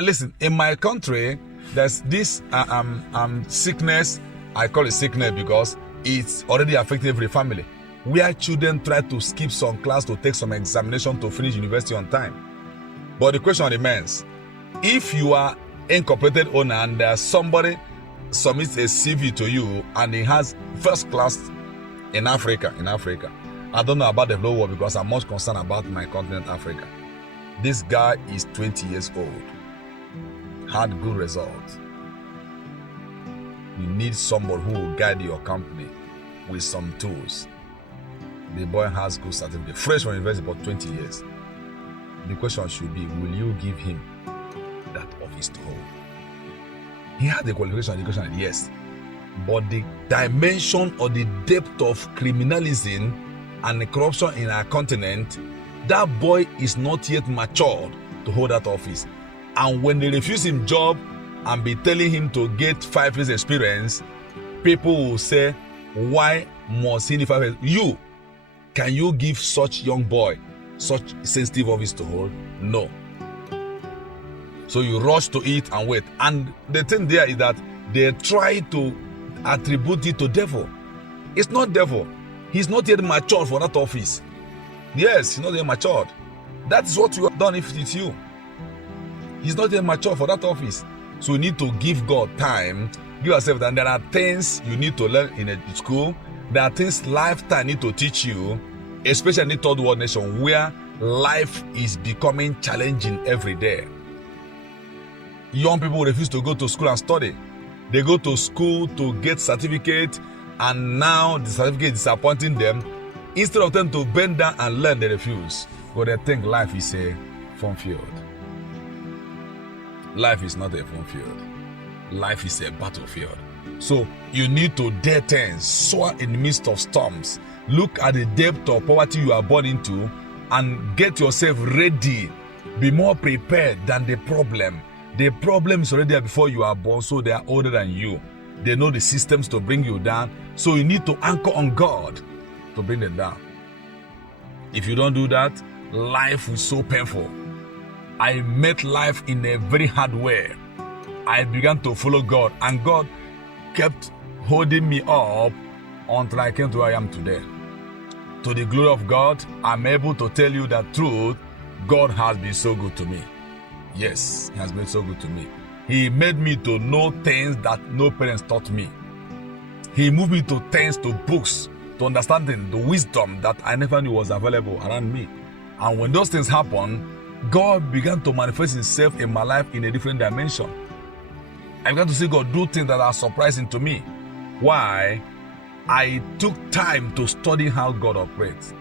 Listen, in my country, there's this sickness. I call it sickness because it's already affecting every family, where children try to skip some class to take some examination to finish university on time. But the question remains, if you are incorporated owner and somebody submits a CV to you and he has first class in Africa, I don't know about the whole world because I'm much concerned about my continent, Africa. This guy is 20 years old, had good results. You need somebody who will guide your company with some tools. The boy has good certificate, fresh from university, about 20 years. The question should be, will you give him that office to hold? He had the qualification, education, yes. But the dimension or the depth of criminalism and the corruption in our continent, that boy is not yet matured to hold that office. And when they refuse him job and be telling him to get 5 years experience, people will say, why must he need 5 years? Can you give such young boy such sensitive office to hold? No. So you rush to it and wait. And the thing there is that they try to attribute it to devil. It's not devil. He's not yet matured for that office. Yes, he's not yet matured. That's what you have done if it's you. He's not yet matured for that office. So you need to give God time. Give yourself that there are things you need to learn in a school. There are things lifetime need to teach you, especially in the third world nation where life is becoming challenging every day. Young people refuse to go to school and study. They go to school to get certificate, and now the certificate is disappointing them. Instead of them to bend down and learn, they refuse. But they think life is a fun field. Life is not a fun field. Life is a battlefield. So you need to dare things, soar in the midst of storms. Look at the depth of poverty you are born into and get yourself ready. Be more prepared than the problem. The problem is already there before you are born, so they are older than you. They know the systems to bring you down. So you need to anchor on God to bring them down. If you don't do that, life is so painful. I met life in a very hard way. I began to follow God, and God kept holding me up until I came to where I am today. To the glory of God, I'm able to tell you the truth. God has been so good to me. Yes, He has been so good to me. He made me to know things that no parents taught me. He moved me to things, to books, to understanding the wisdom that I never knew was available around me. And when those things happen, God began to manifest Himself in my life in a different dimension. I began to see God do things that are surprising to me. Why? I took time to study how God operates.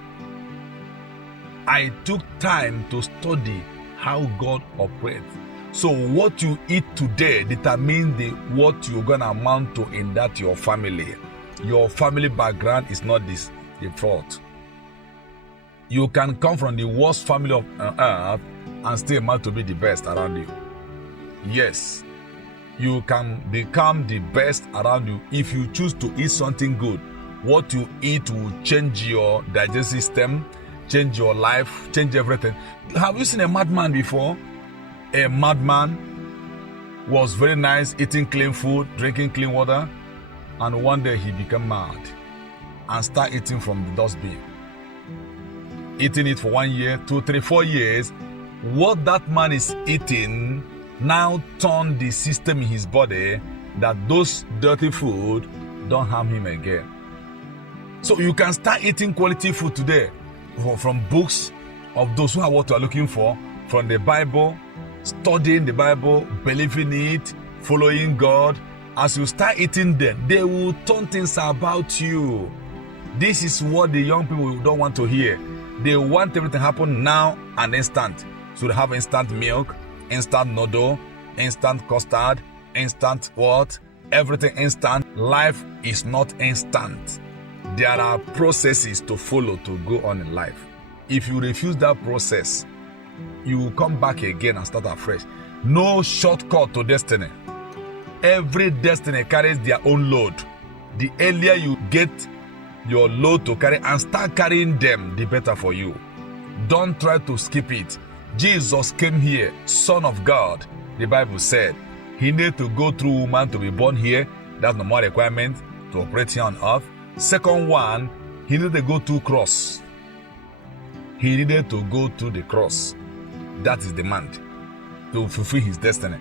I took time to study how God operates. So what you eat today determines what you're going to amount to in that your family. Your family background is not the fault. You can come from the worst family of earth and still amount to be the best around you. Yes. You can become the best around you if you choose to eat something good. What you eat will change your digestive system, change your life, change everything. Have you seen a madman before? A madman was very nice, eating clean food, drinking clean water, and one day he became mad and started eating from the dustbin. Eating it for 1 year, 2, 3, 4 years. What that man is eating now turned the system in his body that those dirty food don't harm him again. So you can start eating quality food today from books of those who are what you are looking for, from the Bible, studying the Bible, believing it, following God. As you start eating them, they will turn things about you. This is what the young people don't want to hear. They want everything to happen now and instant. So they have instant milk, instant noodle, instant custard, instant what? Everything instant. Life is not instant. There are processes to follow to go on in life. If you refuse that process, you will come back again and start afresh. No shortcut to destiny. Every destiny carries their own load. The earlier you get your load to carry and start carrying them, the better for you. Don't try to skip it. Jesus came here, Son of God. The Bible said he needed to go through woman to be born here. That's no more requirement to operate here on earth. Second one, he needed to go to cross. He needed to go to the cross. That is demand to fulfill his destiny.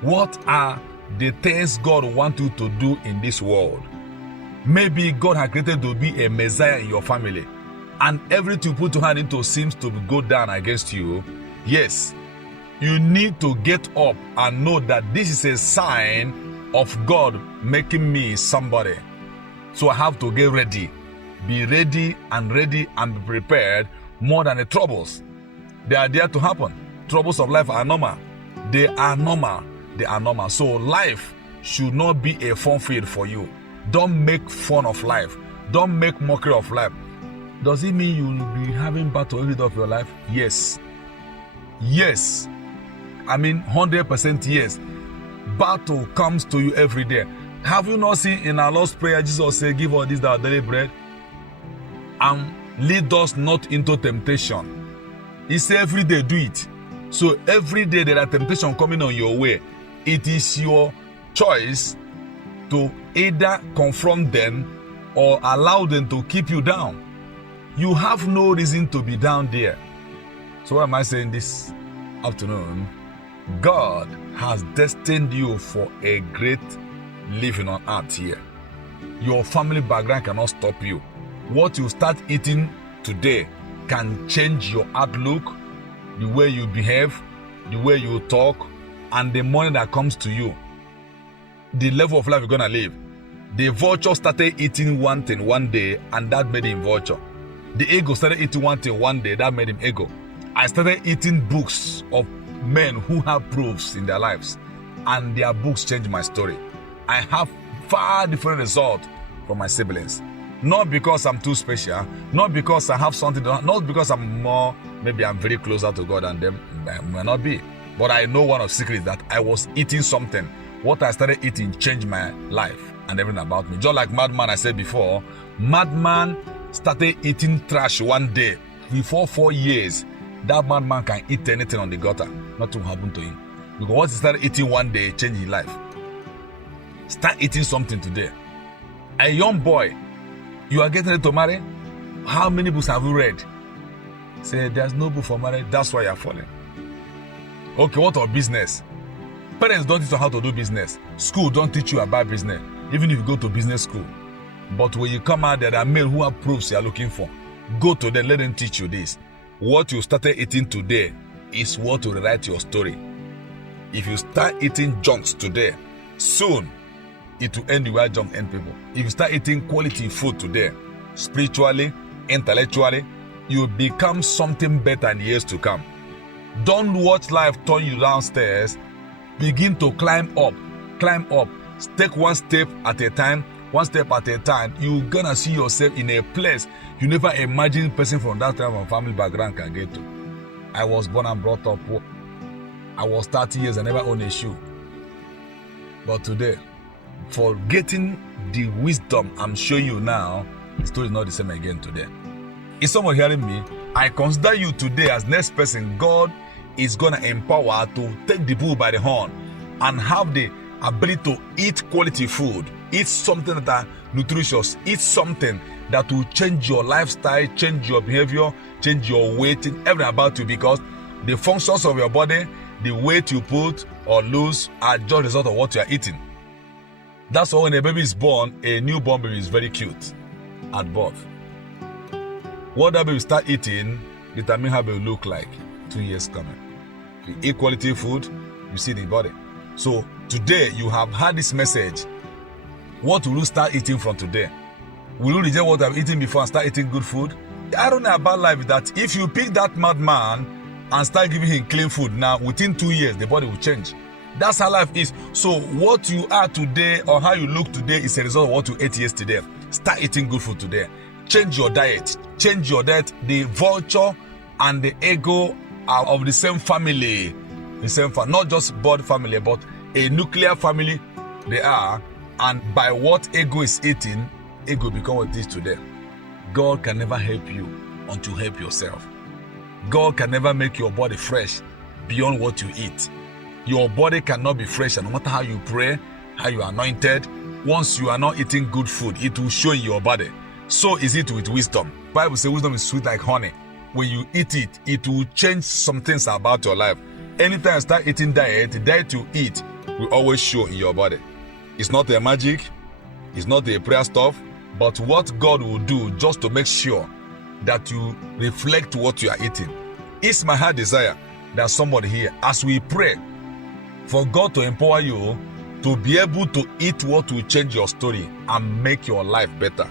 What are the things God wants you to do in this world? Maybe God has created to be a Messiah in your family, and everything you put your hand into seems to go down against you. Yes, you need to get up and know that this is a sign of God making me somebody. So I have to get ready. Be ready and be prepared more than the troubles. They are there to happen. Troubles of life are normal. They are normal. They are normal. So life should not be a fun field for you. Don't make fun of life. Don't make mockery of life. Does it mean you will be having battle every day of your life? Yes. Yes. I mean 100% yes. Battle comes to you every day. Have you not seen in our Lord's Prayer, Jesus said, give us this our daily bread and lead us not into temptation. He said every day do it. So every day there are temptations coming on your way. It is your choice to either confront them or allow them to keep you down. You have no reason to be down there. So what am I saying this afternoon? God has destined you for a great living on earth here. Your family background cannot stop you. What you start eating today can change your outlook, the way you behave, the way you talk, and the money that comes to you. The level of life you're gonna live. The vulture started eating one thing one day, and that made him vulture. The ego started eating one thing one day, that made him ego. I started eating books of men who have proofs in their lives, and their books changed my story. I have far different results from my siblings. Not because I'm too special, not because I have something, not because I'm more, maybe I'm very closer to God than them, I may not be. But I know one of the secrets that I was eating something. What I started eating changed my life and everything about me. Just like madman I said before, madman started eating trash one day. Before 4 years, that madman can eat anything on the gutter. Nothing will happen to him. Because what he started eating one day changed his life. Start eating something today. A young boy, you are getting ready to marry? How many books have you read? Say, there's no book for marriage. That's why you're falling. Okay, what about business? Parents don't teach you how to do business. School don't teach you about business, even if you go to business school. But when you come out, there are men who have proofs you're looking for. Go to them, let them teach you this. What you started eating today is what will write your story. If you start eating junks today, soon it will end where junk end people. If you start eating quality food today, spiritually, intellectually, you become something better in years to come. Don't watch life turn you downstairs. Begin to climb up. Climb up. Take one step at a time. One step at a time. You're gonna see yourself in a place you never imagined a person from that type of family background can get to. I was born and brought up poor. I was 30 years and never owned a shoe. But today, for getting the wisdom I'm showing you now, the story is not the same again today. Is someone hearing me? I consider you today as next person God is going to empower to take the bull by the horn and have the ability to eat quality food, eat something that are nutritious, eat something that will change your lifestyle, change your behavior, change your weight, everything about you, because the functions of your body, the weight you put or lose are just a result of what you are eating. That's why when a baby is born, a newborn baby is very cute at birth. What that baby start eating determine how it will look like 2 years coming. If you eat quality food, you see the body. So today you have had this message. What will you start eating from today? Will you reject what I've eaten before and start eating good food? The irony about life is that if you pick that madman and start giving him clean food now, within 2 years, the body will change. That's how life is. So what you are today or how you look today is a result of what you ate yesterday. Start eating good food today. Change your diet. Change your diet. The vulture and the ego are of the same family. The same family. Not just blood family, but a nuclear family they are. And by what ego is eating, ego become what it is today. God can never help you until you help yourself. God can never make your body fresh beyond what you eat. Your body cannot be fresh, and no matter how you pray, how you are anointed, once you are not eating good food, it will show in your body. So is it with wisdom. Bible says wisdom is sweet like honey. When you eat it, it will change some things about your life. Anytime you start eating diet, the diet you eat will always show in your body. It's not a magic, it's not a prayer stuff, but what God will do just to make sure that you reflect what you are eating. It's my heart desire that somebody here, as we pray, for God to empower you to be able to eat what will change your story and make your life better.